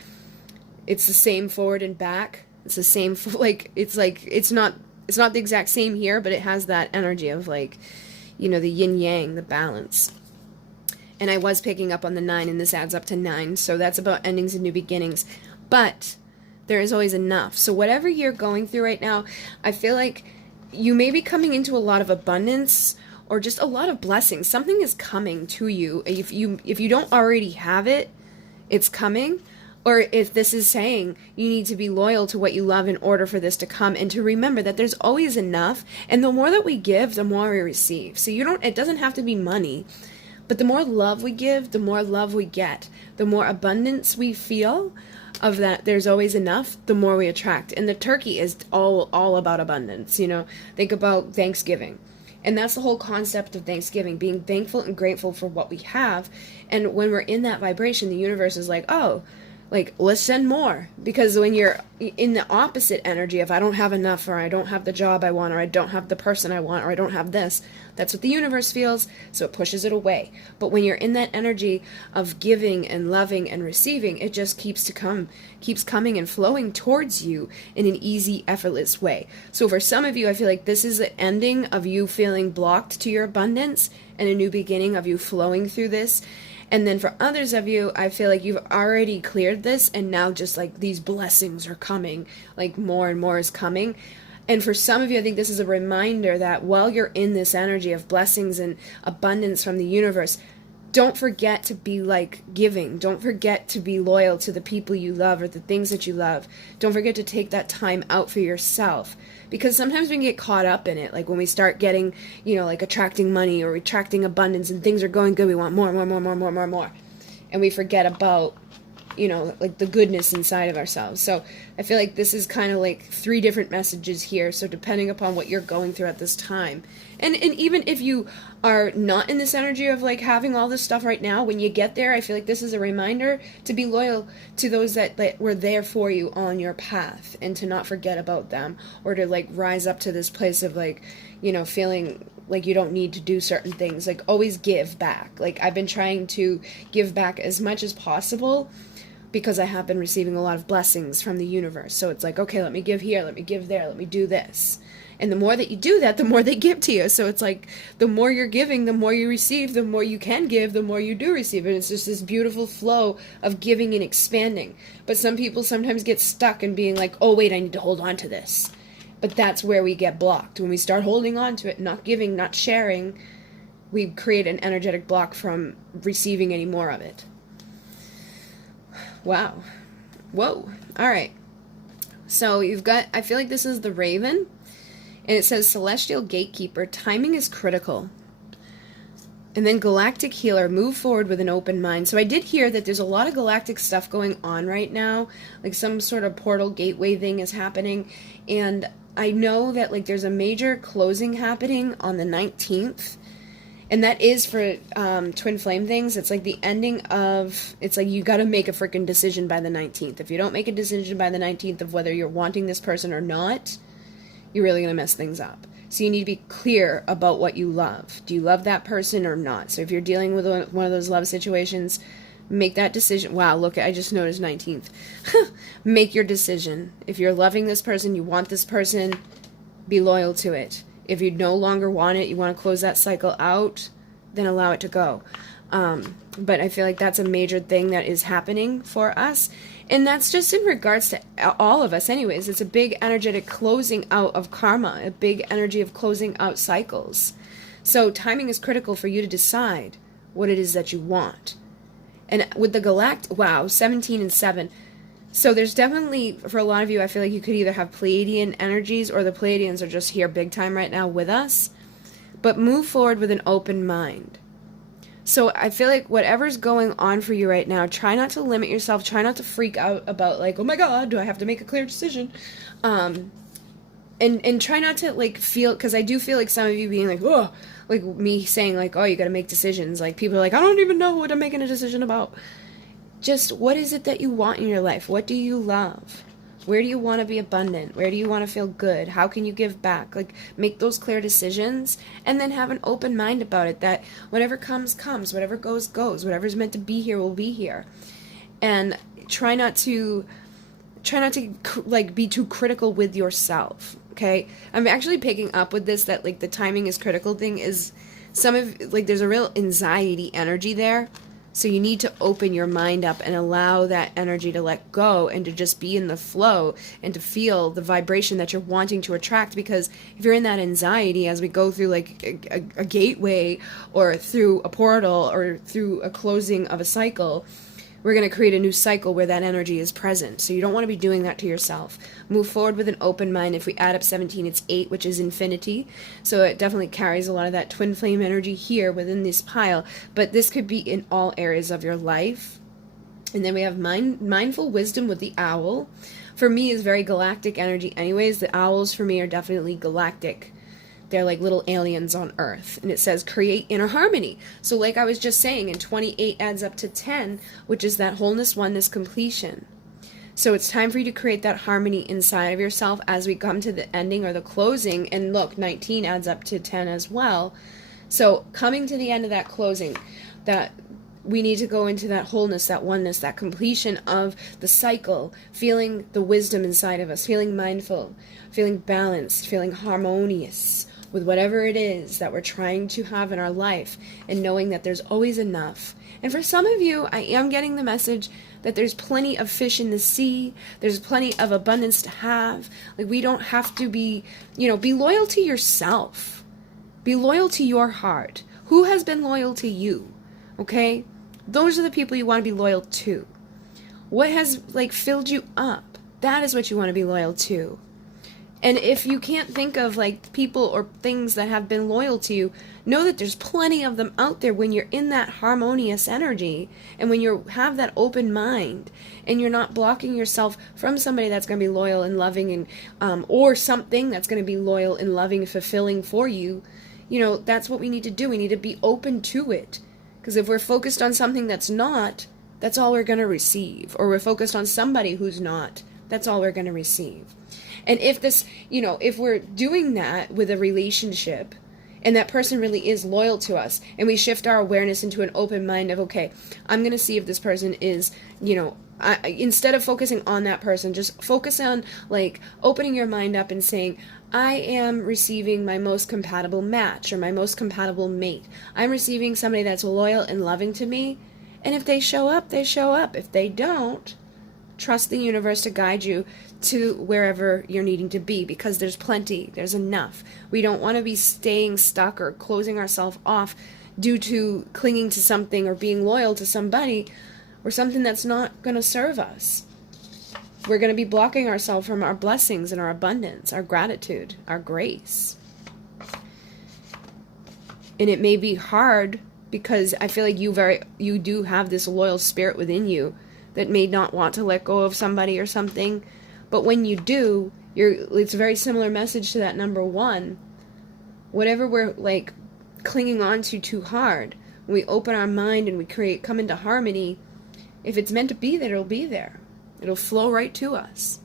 It's the same forward and back. It's the same, it's not the exact same here, but it has that energy of like, the yin yang, the balance. And I was picking up on the 9, and this adds up to 9. So that's about endings and new beginnings. But there is always enough. So whatever you're going through right now, I feel like you may be coming into a lot of abundance or just a lot of blessings. Something is coming to you. If you don't already have it, it's coming. Or if this is saying you need to be loyal to what you love in order for this to come, and to remember that there's always enough. And the more that we give, the more we receive. So it doesn't have to be money. But the more love we give, the more love we get. The more abundance we feel of that there's always enough, the more we attract. And the turkey is all about abundance, Think about Thanksgiving. And that's the whole concept of Thanksgiving, being thankful and grateful for what we have. And when we're in that vibration, the universe is like, oh, like, let's send more. Because when you're in the opposite energy of I don't have enough, or I don't have the job I want, or I don't have the person I want, or I don't have this, that's what the universe feels, so it pushes it away. But when you're in that energy of giving and loving and receiving, it just keeps coming and flowing towards you in an easy, effortless way. So for some of you, I feel like this is the ending of you feeling blocked to your abundance and a new beginning of you flowing through this. And then for others of you, I feel like you've already cleared this, and now just like these blessings are coming, like more and more is coming. And for some of you, I think this is a reminder that while you're in this energy of blessings and abundance from the universe, don't forget to be like giving. Don't forget to be loyal to the people you love or the things that you love. Don't forget to take that time out for yourself. Because sometimes we can get caught up in it. Like when we start getting, like attracting money or attracting abundance and things are going good, we want more. And we forget about you know, like the goodness inside of ourselves. So I feel like this is kind of like 3 different messages here. So depending upon what you're going through at this time, and even if you are not in this energy of like having all this stuff right now, when you get there, I feel like this is a reminder to be loyal to those that were there for you on your path, and to not forget about them, or to like rise up to this place of like, you know, feeling like you don't need to do certain things. Like, always give back. Like, I've been trying to give back as much as possible, because I have been receiving a lot of blessings from the universe. So it's like, okay, let me give here, let me give there, let me do this. And the more that you do that, the more they give to you. So it's like, the more you're giving, the more you receive, the more you can give, the more you do receive. And it's just this beautiful flow of giving and expanding. But some people sometimes get stuck in being like, oh wait, I need to hold on to this. But that's where we get blocked. When we start holding on to it, not giving, not sharing, we create an energetic block from receiving any more of it. Wow. Whoa. All right. So you've got, I feel like this is the Raven, and it says Celestial Gatekeeper, timing is critical. And then Galactic Healer, move forward with an open mind. So I did hear that there's a lot of galactic stuff going on right now, like some sort of portal gateway thing is happening, and I know that like there's a major closing happening on the 19th, and that is for twin flame things. It's like the ending of, it's like you got to make a freaking decision by the 19th. If you don't make a decision by the 19th of whether you're wanting this person or not, you're really going to mess things up. So you need to be clear about what you love. Do you love that person or not? So if you're dealing with one of those love situations, make that decision. Wow, look, I just noticed 19th. Make your decision. If you're loving this person, you want this person, be loyal to it. If you no longer want it, you want to close that cycle out, then allow it to go. But I feel like that's a major thing that is happening for us. And that's just in regards to all of us anyways. It's a big energetic closing out of karma, a big energy of closing out cycles. So timing is critical for you to decide what it is that you want. And with the wow, 17 and 7. So there's definitely, for a lot of you, I feel like you could either have Pleiadian energies, or the Pleiadians are just here big time right now with us. But move forward with an open mind. So I feel like whatever's going on for you right now, try not to limit yourself, try not to freak out about like, oh my god, do I have to make a clear decision? And try not to like feel, because I do feel like some of you being like, oh, like me saying like, oh, you gotta make decisions. Like people are like, I don't even know what I'm making a decision about. Just what is it that you want in your life? What do you love? Where do you want to be abundant? Where do you want to feel good? How can you give back? Like, make those clear decisions, and then have an open mind about it, that whatever comes, comes. Whatever goes, goes. Whatever's meant to be here will be here. And try not to like be too critical with yourself, okay? I'm actually picking up with this, that like the timing is critical thing is some of, like there's a real anxiety energy there. So you need to open your mind up and allow that energy to let go, and to just be in the flow, and to feel the vibration that you're wanting to attract. Because if you're in that anxiety as we go through like a gateway, or through a portal, or through a closing of a cycle, we're going to create a new cycle where that energy is present. So you don't want to be doing that to yourself. Move forward with an open mind. If we add up 17, it's 8, which is infinity. So it definitely carries a lot of that twin flame energy here within this pile. But this could be in all areas of your life. And then we have mindful wisdom with the owl. For me, is very galactic energy anyways. The owls for me are definitely galactic. They're like little aliens on Earth. And it says create inner harmony. So like I was just saying, and 28 adds up to 10, which is that wholeness, oneness, completion. So it's time for you to create that harmony inside of yourself as we come to the ending or the closing. And look, 19 adds up to 10 as well. So coming to the end of that closing, that we need to go into that wholeness, that oneness, that completion of the cycle, feeling the wisdom inside of us, feeling mindful, feeling balanced, feeling harmonious with whatever it is that we're trying to have in our life, and knowing that there's always enough. And for some of you, I am getting the message that there's plenty of fish in the sea, there's plenty of abundance to have. Like, we don't have to be, be loyal to yourself. Be loyal to your heart. Who has been loyal to you? Okay? Those are the people you want to be loyal to. What has, filled you up? That is what you want to be loyal to. And if you can't think of like people or things that have been loyal to you, know that there's plenty of them out there when you're in that harmonious energy and when you have that open mind and you're not blocking yourself from somebody that's going to be loyal and loving and or something that's going to be loyal and loving and fulfilling for you. You know, that's what we need to do. We need to be open to it. Because if we're focused on something that's not, that's all we're going to receive. Or we're focused on somebody who's not, that's all we're going to receive. And if this, you know, if we're doing that with a relationship and that person really is loyal to us and we shift our awareness into an open mind of, okay, I'm going to see if this person is, you know, instead of focusing on that person, just focus on like opening your mind up and saying, I am receiving my most compatible match or my most compatible mate. I'm receiving somebody that's loyal and loving to me. And if they show up, they show up. If they don't, trust the universe to guide you to wherever you're needing to be, because there's plenty, there's enough. We don't want to be staying stuck or closing ourselves off due to clinging to something or being loyal to somebody or something that's not going to serve us. We're going to be blocking ourselves from our blessings and our abundance, our gratitude, our grace. And it may be hard because I feel like you do have this loyal spirit within you that may not want to let go of somebody or something. But when you do, it's a very similar message to that number one. Whatever we're like clinging on to too hard, when we open our mind and we come into harmony, if it's meant to be there, it'll be there. It'll flow right to us.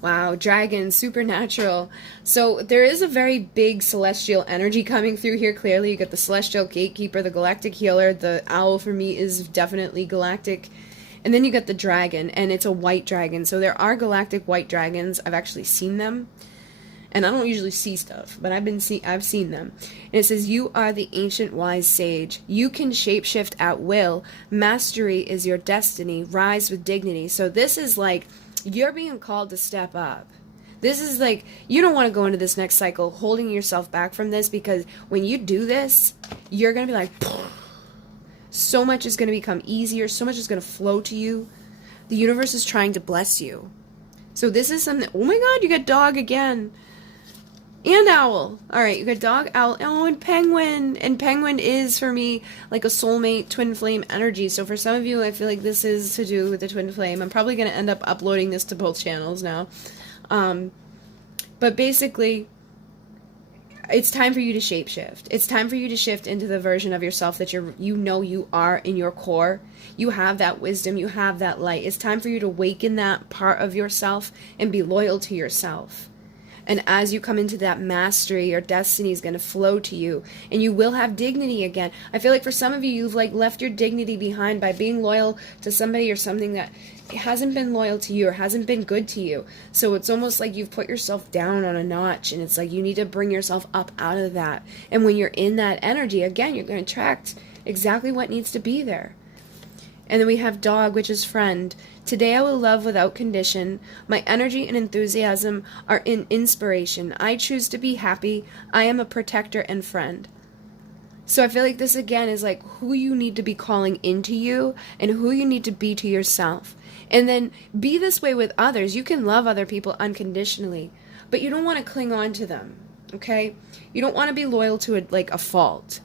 Wow, dragon, supernatural. So there is a very big celestial energy coming through here, clearly. You got the celestial gatekeeper, the galactic healer. The owl for me is definitely galactic. And then you got the dragon, and it's a white dragon. So there are galactic white dragons. I've actually seen them. And I don't usually see stuff, but I've seen them. And it says, you are the ancient wise sage. You can shapeshift at will. Mastery is your destiny. Rise with dignity. So this is like, you're being called to step up. This is like, you don't want to go into this next cycle holding yourself back from this, because when you do this, you're going to be like, so much is going to become easier. So much is going to flow to you. The universe is trying to bless you. So this is something, oh my God, you got dog again. And owl. Alright, you got dog, owl, oh, and penguin. And penguin is, for me, like a soulmate twin flame energy. So for some of you, I feel like this is to do with the twin flame. I'm probably going to end up uploading this to both channels now. But basically, it's time for you to shapeshift. It's time for you to shift into the version of yourself that you know you are in your core. You have that wisdom. You have that light. It's time for you to awaken that part of yourself and be loyal to yourself. And as you come into that mastery, your destiny is going to flow to you. And you will have dignity again. I feel like for some of you, you've like left your dignity behind by being loyal to somebody or something that hasn't been loyal to you or hasn't been good to you. So it's almost like you've put yourself down on a notch. And it's like you need to bring yourself up out of that. And when you're in that energy, again, you're going to attract exactly what needs to be there. And then we have dog, which is friend. Today I will love without condition. My energy and enthusiasm are in inspiration. I choose to be happy. I am a protector and friend. So I feel like this again is like who you need to be calling into you and who you need to be to yourself. And then be this way with others. You can love other people unconditionally, but you don't want to cling on to them, okay? You don't want to be loyal to a fault.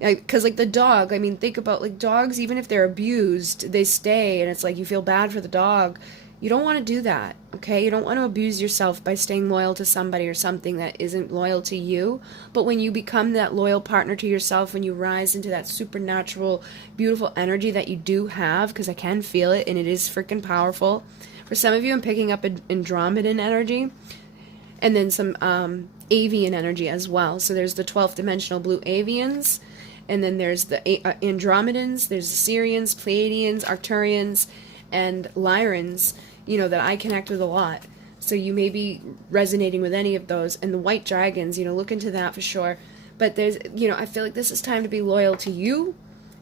Because like the dog, I mean, think about like dogs, even if they're abused, they stay, and it's like you feel bad for the dog. You don't want to do that, okay? You don't want to abuse yourself by staying loyal to somebody or something that isn't loyal to you. But when you become that loyal partner to yourself, when you rise into that supernatural, beautiful energy that you do have, because I can feel it, and it is freaking powerful. For some of you, I'm picking up Andromedan energy, and then some avian energy as well. So there's the 12th dimensional blue avians, and then there's the Andromedans, there's the Sirians, Pleiadians, Arcturians, and Lyrans, that I connect with a lot. So you may be resonating with any of those. And the white dragons, look into that for sure. But there's, I feel like this is time to be loyal to you,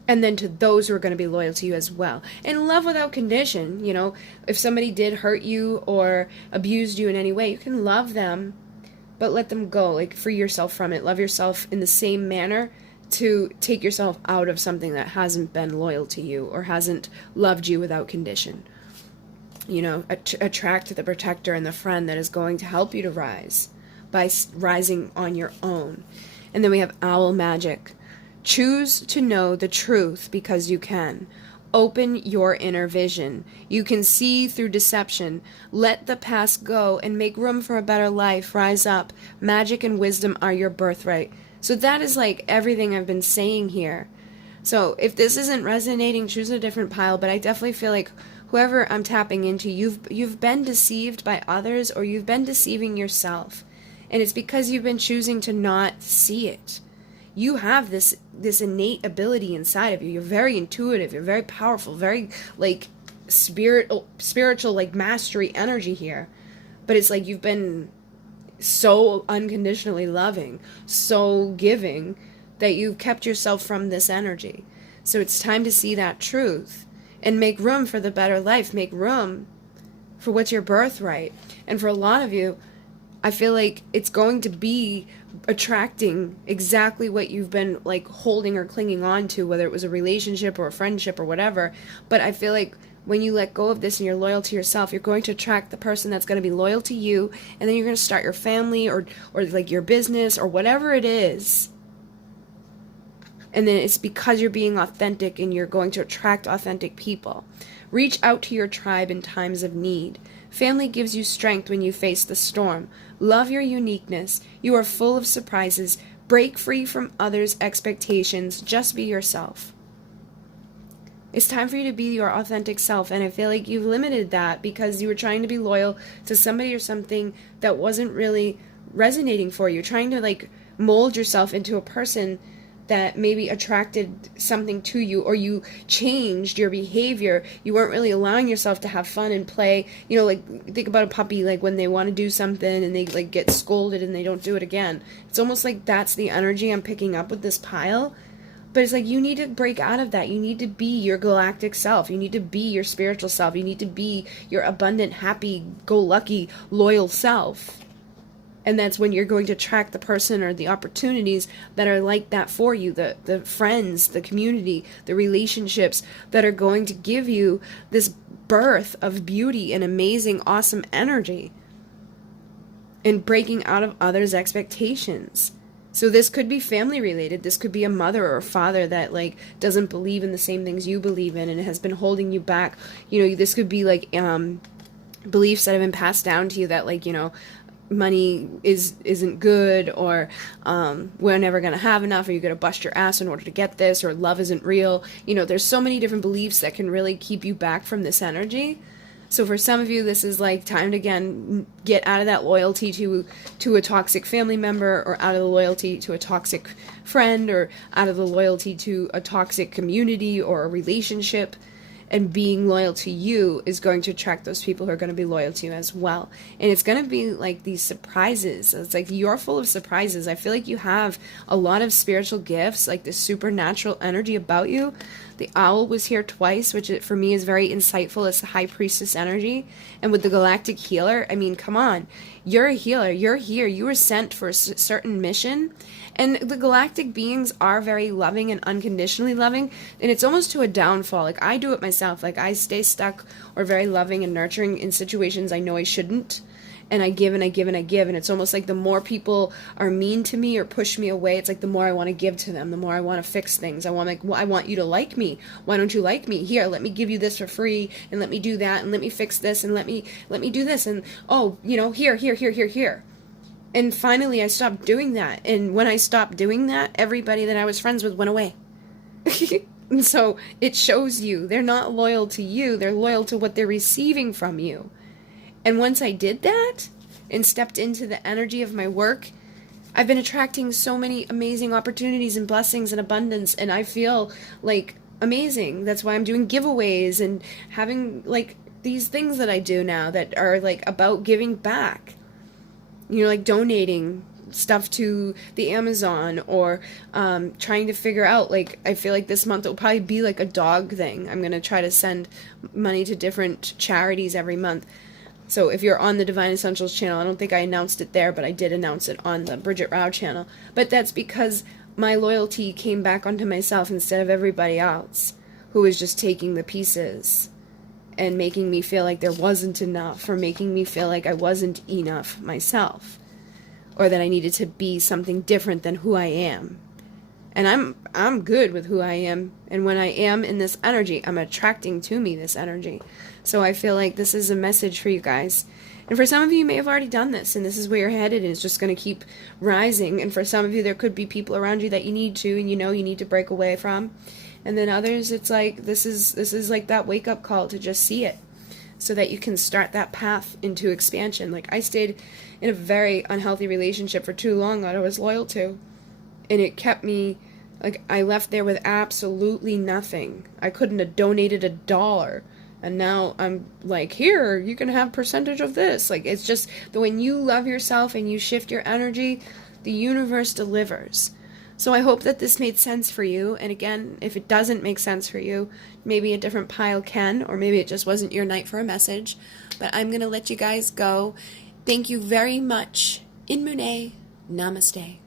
and then to those who are going to be loyal to you as well. And love without condition, if somebody did hurt you or abused you in any way, you can love them, but let them go, like free yourself from it. Love yourself in the same manner to take yourself out of something that hasn't been loyal to you or hasn't loved you without condition. attract the protector and the friend that is going to help you to rise by rising on your own. And then we have owl magic. Choose to know the truth because you can. Open your inner vision. You can see through deception. Let the past go and make room for a better life. Rise up. Magic and wisdom are your birthright. So that is like everything I've been saying here. So if this isn't resonating, choose a different pile. But I definitely feel like whoever I'm tapping into, you've been deceived by others, or you've been deceiving yourself. And it's because you've been choosing to not see it. You have this innate ability inside of you. You're very intuitive. You're very powerful. Very like spiritual like mastery energy here. But it's like you've been so unconditionally loving, so giving, that you've kept yourself from this energy. So it's time to see that truth and make room for the better life. Make room for what's your birthright. And for a lot of you, I feel like it's going to be attracting exactly what you've been like holding or clinging on to, whether it was a relationship or a friendship or whatever. But I feel like when you let go of this and you're loyal to yourself, you're going to attract the person that's going to be loyal to you, and then you're going to start your family or like your business or whatever it is. And then it's because you're being authentic, and you're going to attract authentic people. Reach out to your tribe in times of need. Family gives you strength when you face the storm. Love your uniqueness. You are full of surprises. Break free from others' expectations. Just be yourself. It's time for you to be your authentic self, and I feel like you've limited that because you were trying to be loyal to somebody or something that wasn't really resonating for you. Trying to like mold yourself into a person that maybe attracted something to you, or you changed your behavior. You weren't really allowing yourself to have fun and play. Like think about a puppy, like when they want to do something and they like get scolded and they don't do it again. It's almost like that's the energy I'm picking up with this pile. But it's like you need to break out of that. You need to be your galactic self. You need to be your spiritual self. You need to be your abundant, happy, go lucky, loyal self. And that's when you're going to attract the person or the opportunities that are like that for you, the friends, the community, the relationships that are going to give you this birth of beauty and amazing, awesome energy, and breaking out of others' expectations. So this could be family related. This could be a mother or a father that like doesn't believe in the same things you believe in and has been holding you back. This could be like beliefs that have been passed down to you that like, money isn't good, or we're never going to have enough, or you're going to bust your ass in order to get this, or love isn't real. There's so many different beliefs that can really keep you back from this energy. So for some of you, this is like time to again get out of that loyalty to a toxic family member, or out of the loyalty to a toxic friend, or out of the loyalty to a toxic community or a relationship. And being loyal to you is going to attract those people who are going to be loyal to you as well. And it's going to be like these surprises. It's like you're full of surprises. I feel like you have a lot of spiritual gifts, like this supernatural energy about you. The owl was here twice, which for me is very insightful. It's the high priestess energy. And with the galactic healer, I mean, come on. You're a healer. You're here. You were sent for a certain mission. And the galactic beings are very loving and unconditionally loving. And it's almost to a downfall. Like, I do it myself. Like, I stay stuck or very loving and nurturing in situations I know I shouldn't. And I give and I give and I give. And it's almost like the more people are mean to me or push me away, it's like the more I want to give to them, the more I want to fix things. I want you to like me. Why don't you like me? Here, let me give you this for free, and let me do that, and let me fix this, and let me do this, and here. And finally, I stopped doing that. And when I stopped doing that, everybody that I was friends with went away. And so it shows you they're not loyal to you. They're loyal to what they're receiving from you. And once I did that and stepped into the energy of my work, I've been attracting so many amazing opportunities and blessings and abundance. And I feel like amazing. That's why I'm doing giveaways and having like these things that I do now that are like about giving back. Like donating stuff to the Amazon, or trying to figure out, like, I feel like this month it will probably be like a dog thing. I'm going to try to send money to different charities every month. So if you're on the Divine Essentials channel, I don't think I announced it there, but I did announce it on the Bridget Rau channel. But that's because my loyalty came back onto myself instead of everybody else who was just taking the pieces. and making me feel like there wasn't enough, or making me feel like I wasn't enough myself, or that I needed to be something different than who I am. And I'm good with who I am, and when I am in this energy, I'm attracting to me this energy. So I feel like this is a message for you guys. And for some of you may have already done this, and this is where you're headed, and it's just going to keep rising. And for some of you, there could be people around you that you need to, and you know you need to break away from. And then others, it's like this is like that wake-up call to just see it, so that you can start that path into expansion. Like, I stayed in a very unhealthy relationship for too long that I was loyal to, and it kept me, like, I left there with absolutely nothing. I couldn't have donated $1. And now I'm like, here, you can have percentage of this. Like, it's just that when you love yourself and you shift your energy, the universe delivers. So I hope that this made sense for you. And again, if it doesn't make sense for you, maybe a different pile can, or maybe it just wasn't your night for a message. But I'm going to let you guys go. Thank you very much. In Mune, namaste.